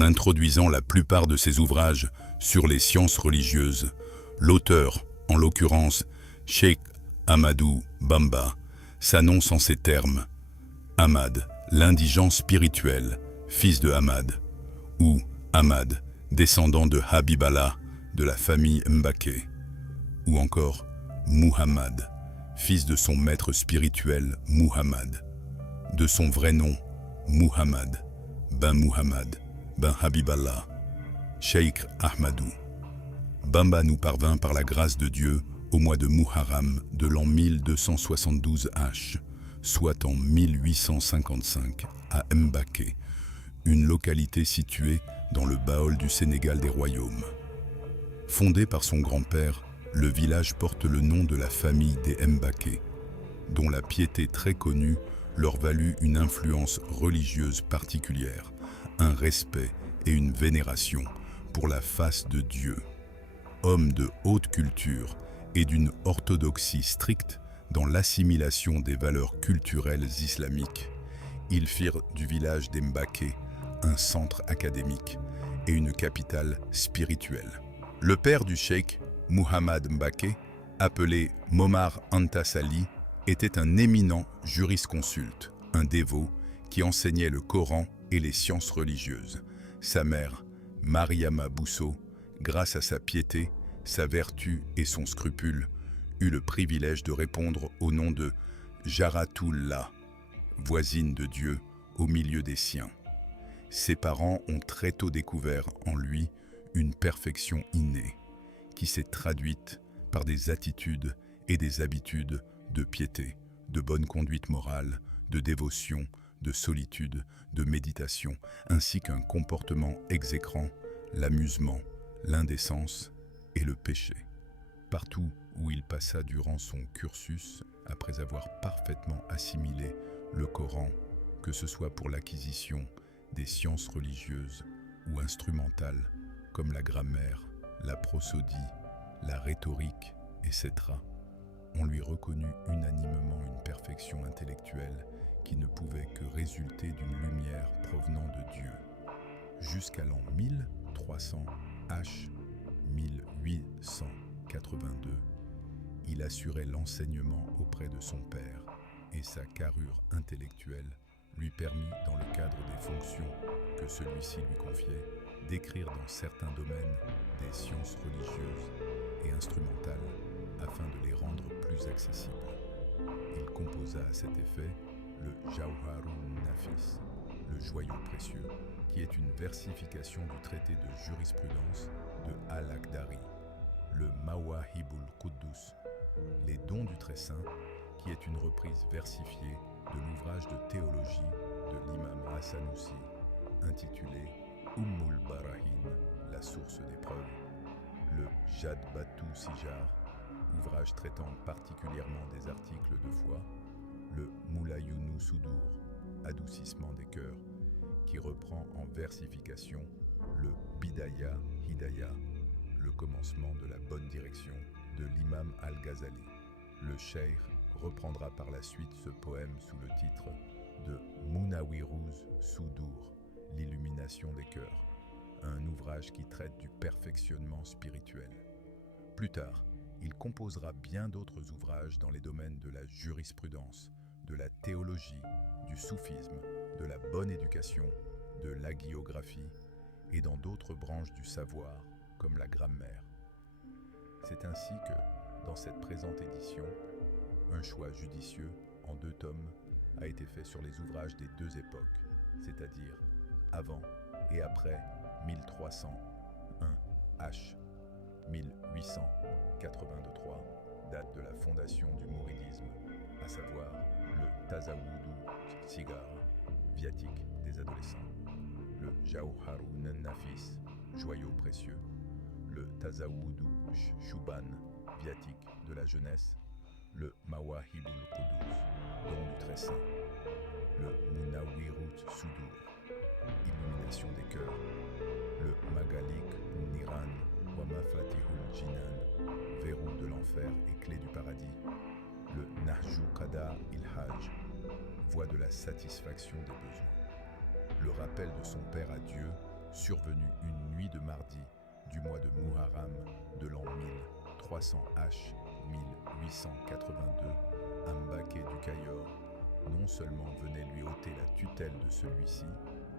En introduisant la plupart de ses ouvrages sur les sciences religieuses, l'auteur, en l'occurrence Cheikh Ahmadou Bamba, s'annonce en ces termes: Ahmad, l'indigent spirituel, fils de Ahmad, ou Ahmad, descendant de Habiballah, de la famille Mbaké, ou encore Muhammad, fils de son maître spirituel Muhammad, de son vrai nom Muhammad ben Habiballah, Cheikh Ahmadou Bamba nous parvint par la grâce de Dieu au mois de Muharram de l'an 1272 H, soit en 1855, à Mbaké, une localité située dans le Baol du Sénégal des Royaumes. Fondé par son grand-père, le village porte le nom de la famille des Mbaké, dont la piété très connue leur valut une influence religieuse particulière, un respect et une vénération pour la face de Dieu. Homme de haute culture et d'une orthodoxie stricte dans l'assimilation des valeurs culturelles islamiques, ils firent du village d'Mbaké un centre académique et une capitale spirituelle. Le père du cheikh, Muhammad Mbaké, appelé Momar Anta Sali, était un éminent jurisconsulte, un dévot qui enseignait le Coran et les sciences religieuses. Sa mère, Mariama Bousso, grâce à sa piété, sa vertu et son scrupule, eut le privilège de répondre au nom de Jaratullah, voisine de Dieu au milieu des siens. Ses parents ont très tôt découvert en lui une perfection innée, qui s'est traduite par des attitudes et des habitudes de piété, de bonne conduite morale, de dévotion, de solitude, de méditation, ainsi qu'un comportement exécrant l'amusement, l'indécence et le péché. Partout où il passa durant son cursus, après avoir parfaitement assimilé le Coran, que ce soit pour l'acquisition des sciences religieuses ou instrumentales, comme la grammaire, la prosodie, la rhétorique, etc., on lui reconnut unanimement une perfection intellectuelle qui ne pouvait que résulter d'une lumière provenant de Dieu. Jusqu'à l'an 1300 H 1882, il assurait l'enseignement auprès de son père et sa carrure intellectuelle lui permit, dans le cadre des fonctions que celui-ci lui confiait, d'écrire dans certains domaines des sciences religieuses et instrumentales afin de les rendre plus accessibles. Il composa à cet effet le Jawharun Nafis, le joyau précieux, qui est une versification du traité de jurisprudence de Al-Akhdari, le Mawahibul Quddus, les dons du Très Saint, qui est une reprise versifiée de l'ouvrage de théologie de l'imam Hassanusi, intitulé Ummul Barahin, la source des preuves, le Jadbatu Sijar, ouvrage traitant particulièrement des articles de foi, le Mulayunu Sudur, adoucissement des cœurs, qui reprend en versification le Bidaya Hidaya, le commencement de la bonne direction de l'imam Al-Ghazali. Le cheikh reprendra par la suite ce poème sous le titre de Munawiruz Sudur, l'illumination des cœurs, un ouvrage qui traite du perfectionnement spirituel. Plus tard, il composera bien d'autres ouvrages dans les domaines de la jurisprudence, de la théologie, du soufisme, de la bonne éducation, de l'hagiographie et dans d'autres branches du savoir comme la grammaire. C'est ainsi que, dans cette présente édition, un choix judicieux en 2 tomes a été fait sur les ouvrages des 2 époques, c'est-à-dire avant et après 1301 H 1883, date de la fondation du mouridisme, à savoir le Tazawudu Sigar, viatique des adolescents, le Jawharun Nafis, joyau précieux, le Tazawudu Shuban, viatique de la jeunesse, le Mawahibul Quddus, don du Très Saint, le Munawirut Sudur, illumination des cœurs, le Magalik Niran wa Mafatihul Jinan, verrou de l'enfer et clé du paradis, le Nahju Qada il-Hajj, voie de la satisfaction des besoins. Le rappel de son père à Dieu survenu une nuit de mardi du mois de Muharram de l'an 1300 H 1882, Mbake du Cayor non seulement venait lui ôter la tutelle de celui-ci,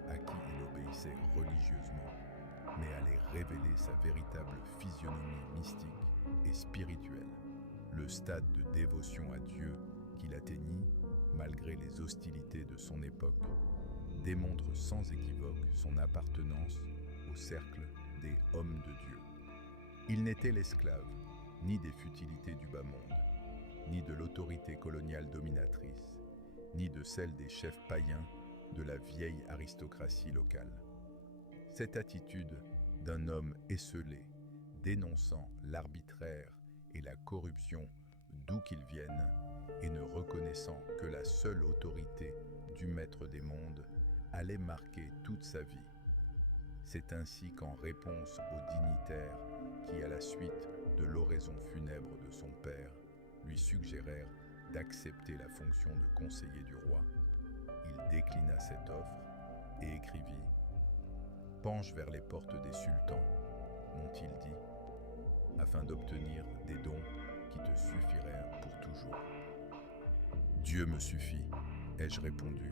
à qui il obéissait religieusement, mais allait révéler sa véritable physionomie mystique et spirituelle. Le stade de dévotion à Dieu qu'il atteignit, malgré les hostilités de son époque, démontre sans équivoque son appartenance au cercle des hommes de Dieu. Il n'était l'esclave ni des futilités du bas monde, ni de l'autorité coloniale dominatrice, ni de celle des chefs païens de la vieille aristocratie locale. Cette attitude d'un homme esseulé, dénonçant l'arbitraire et la corruption d'où qu'ils viennent, et ne reconnaissant que la seule autorité du Maître des mondes, allait marquer toute sa vie. C'est ainsi qu'en réponse aux dignitaires qui, à la suite de l'oraison funèbre de son père, lui suggérèrent d'accepter la fonction de conseiller du roi, il déclina cette offre et écrivit « Penche vers les portes des sultans, m'ont-ils dit, afin d'obtenir des dons qui te suffiraient pour toujours. Dieu me suffit, ai-je répondu,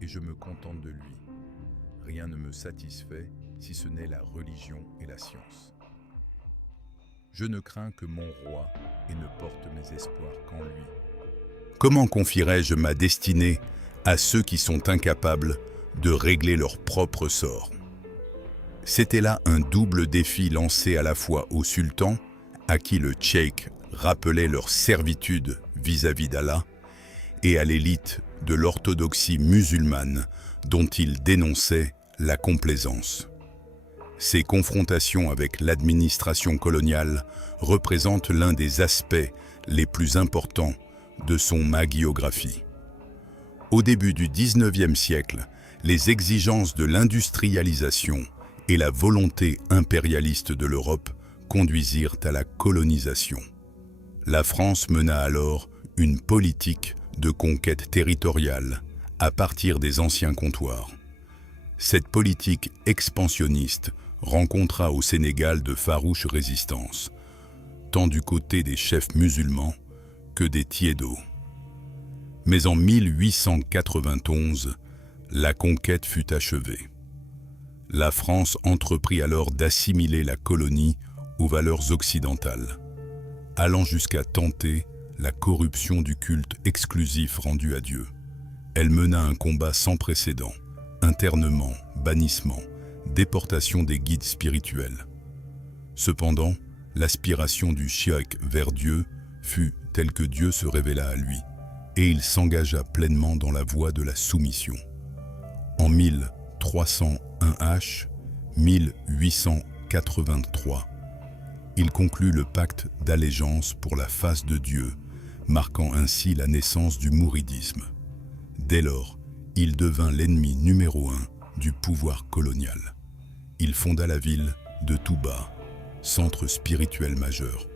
et je me contente de lui. Rien ne me satisfait si ce n'est la religion et la science. Je ne crains que mon roi et ne porte mes espoirs qu'en lui. Comment confierais-je ma destinée à ceux qui sont incapables de régler leur propre sort ? C'était là un double défi lancé à la fois au sultan, à qui le cheikh rappelait leur servitude vis-à-vis d'Allah, et à l'élite de l'orthodoxie musulmane dont il dénonçait la complaisance. Ces confrontations avec l'administration coloniale représentent l'un des aspects les plus importants de son hagiographie. Au début du XIXe siècle, les exigences de l'industrialisation et la volonté impérialiste de l'Europe conduisirent à la colonisation. La France mena alors une politique de conquête territoriale à partir des anciens comptoirs. Cette politique expansionniste rencontra au Sénégal de farouches résistances, tant du côté des chefs musulmans que des tiédos. Mais en 1891, la conquête fut achevée. La France entreprit alors d'assimiler la colonie aux valeurs occidentales, allant jusqu'à tenter la corruption du culte exclusif rendu à Dieu. Elle mena un combat sans précédent, internement, bannissement, déportation des guides spirituels. Cependant, l'aspiration du cheikh vers Dieu fut telle que Dieu se révéla à lui, et il s'engagea pleinement dans la voie de la soumission. En 1301 H 1883, il conclut le pacte d'allégeance pour la face de Dieu, marquant ainsi la naissance du mouridisme. Dès lors, il devint l'ennemi numéro 1 du pouvoir colonial. Il fonda la ville de Touba, centre spirituel majeur.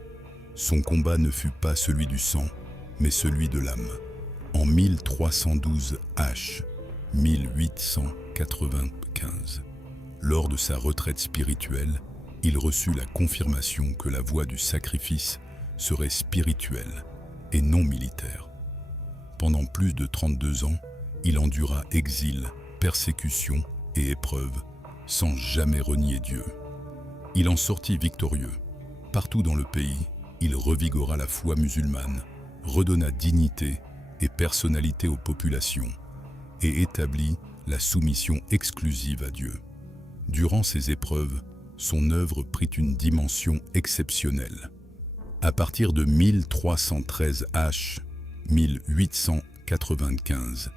Son combat ne fut pas celui du sang, mais celui de l'âme. En 1312 H 1895, lors de sa retraite spirituelle, il reçut la confirmation que la voie du sacrifice serait spirituelle et non militaire. Pendant plus de 32 ans, il endura exil, persécution et épreuves, sans jamais renier Dieu. Il en sortit victorieux. Partout dans le pays, il revigora la foi musulmane, redonna dignité et personnalité aux populations, et établit la soumission exclusive à Dieu. Durant ces épreuves, son œuvre prit une dimension exceptionnelle. À partir de 1313 H 1895,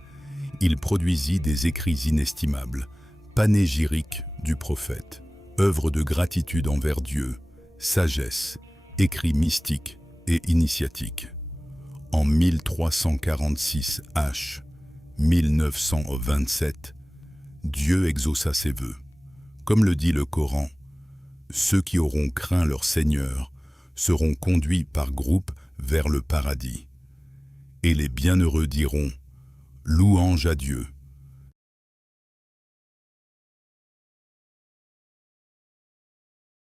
il produisit des écrits inestimables, panégyriques du prophète, œuvres de gratitude envers Dieu, sagesse, écrits mystiques et initiatiques. En 1346 H 1927, Dieu exauça ses vœux. Comme le dit le Coran, ceux qui auront craint leur Seigneur seront conduits par groupes vers le paradis. Et les bienheureux diront « Louange à Dieu ».